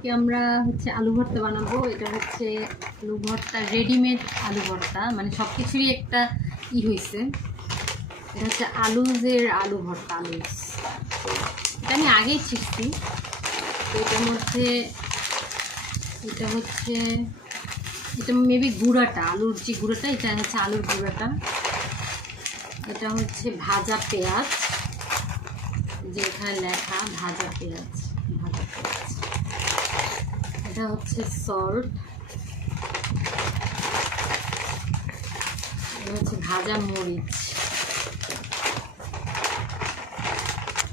আজকে আমরা হচ্ছে আলু ভর্তা বানাবো। এটা হচ্ছে আলু ভর্তা, রেডিমেড আলু ভর্তা, মানে সব কিছুরই একটা হয়েছে। এটা হচ্ছে আলুজের আলু ভর্তা, আলুজ। এটা আমি আগেই শিখছি। তো এটার মধ্যে এটা হচ্ছে, এটা মেবি গুঁড়াটা, আলুর যে গুঁড়াটা, এটা হচ্ছে আলুর গুঁড়াটা। এটা হচ্ছে ভাজা পেঁয়াজ, যে এখানে লেখা ভাজা পেঁয়াজ, ভাজা পেঁয়াজ। এটা হচ্ছে সল্ট, এটা হচ্ছে ভাজা মরিচ,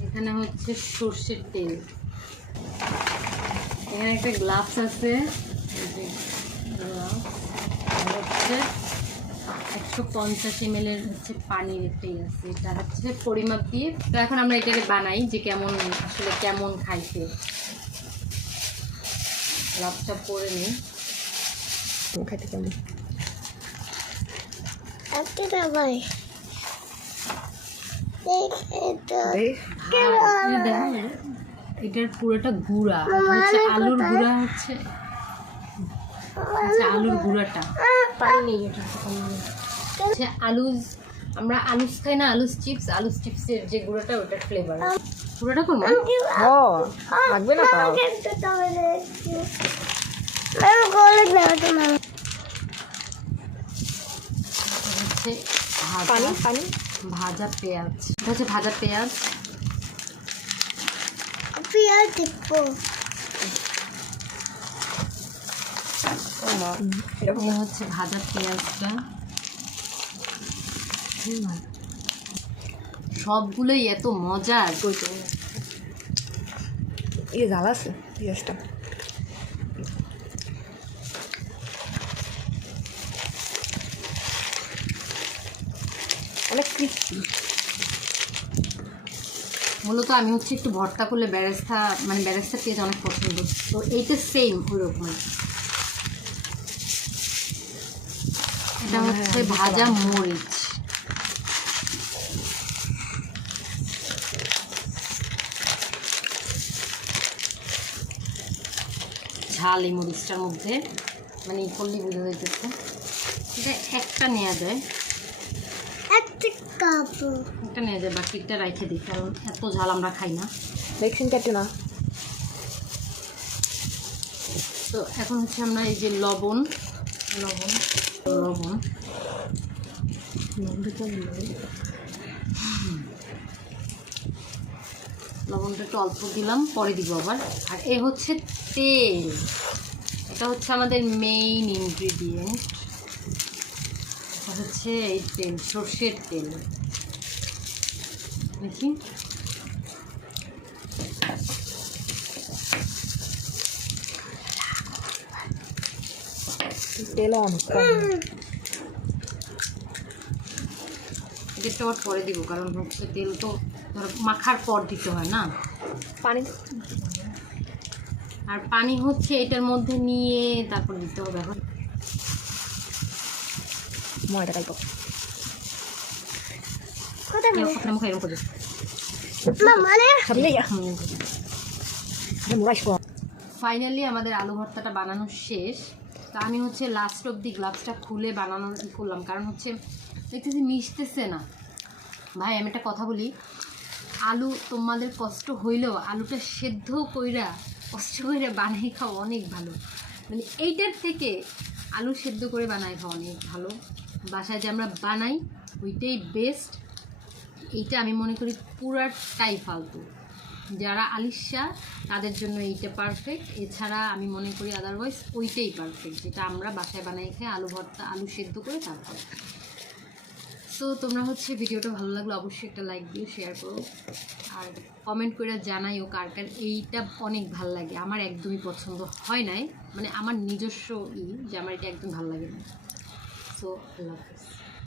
এখানে হচ্ছে সর্ষের তেল, এখানে একটা গ্লাভস আছে, হচ্ছে 150 ml হচ্ছে পানির একটাই আছে। এটা হচ্ছে পরিমাপ দিয়ে। তো এখন আমরা এটাকে বানাই যে কেমন আসলে কেমন খাইতে। গ্লাভসটা পরে নিই। খাইতে কেমন এটার পুরোটা গুঁড়া হচ্ছে আলুর গুঁড়া, হচ্ছে আলুর গুঁড়াটা পানি নেই। এটা হচ্ছে আলুজ, আমরা আলুজ খাই না, আলুজ চিপস, আলুজ চিপসের যে গুঁড়াটা, ওটার ফ্লেভার। পুরোটা করবো লাগবে না তাও। হচ্ছে পানি পানি ভাজা পেঁয়াজ, এটা হচ্ছে ভাজা পেঁয়াজ, পেঁয়াজ দেখবো। এটা হচ্ছে ভাজা পেঁয়াজটা। সবগুলোই এত মজার। জাল আছে পেঁয়াজটা। অনেক ক্রিস্পি। মূলত আমি হচ্ছে একটু ভর্তা করলে বেরেস্তা, মানে বেরেস্তা পেঁয়াজ অনেক পছন্দ। তো এইটা সেম ওই রকম। এটা হচ্ছে ভাজা মরিচ, ঝাল এই মরিচটার মধ্যে, মানে এই করলেই বুঝে যাইতেছে। এটা একটা নেওয়া যায়, একটা নেওয়া যায়, বাকিটা রেখে দিই, কারণ এত ঝাল আমরা খাই না। ভ্যাকসিন কাটে না। তো এখন হচ্ছে আমরা এই যে লবণ, লবণ লবণ লবণটা একটু অল্প দিলাম, পরে দিব আবার। আর এ হচ্ছে তেল, এটা হচ্ছে আমাদের মেইন ইনগ্রিডিয়েন্ট। এটা হচ্ছে এই তেল, সর্ষের তেল। দেখি, তেল অনেক এটা আবার পরে দিব, কারণ হচ্ছে তেল তো ধরো মাখার পর দিতে হয় না। পানি, আর পানি হচ্ছে এটার মধ্যে নিয়ে তারপর দিতে হবে। এখন ময়দা টাইপ ফাইনালি আমাদের আলু ভর্তাটা বানানো শেষ। তা আমি হচ্ছে লাস্ট অব্দি গ্লাভসটা খুলে বানানো করলাম, কারণ হচ্ছে দেখতেছি মিশতেছে না। ভাই আমি একটা কথা বলি, আলু তোমাদের কষ্ট হইলেও আলুটা সেদ্ধ কইরা কষ্ট করে বানাই খাও অনেক ভালো। মানে এইটার থেকে আলু সেদ্ধ করে বানাই খাওয়া অনেক ভালো। বাসায় যে আমরা বানাই ওইটাই বেস্ট। এইটা আমি মনে করি পুরাটাই ফালতু। যারা আলিশা তাদের জন্য এইটা পারফেক্ট, এছাড়া আমি মনে করি আদারওয়াইজ ওইটাই পারফেক্ট, যেটা আমরা বাসায় বানাই খাই, আলু ভর্তা, আলু সেদ্ধ করে তারপর। সো তোমরা হচ্ছে ভিডিওটা ভালো লাগলে অবশ্যই একটা লাইক দিও, শেয়ার করো, আর কমেন্ট করে জানাইও কার কার এইটা অনেক ভালো লাগে। আমার একদমই পছন্দ হয় নাই, মানে আমার নিজস্ব যে আমার এটা একদম ভালো লাগে না। সো আল্লাহ হাফেজ।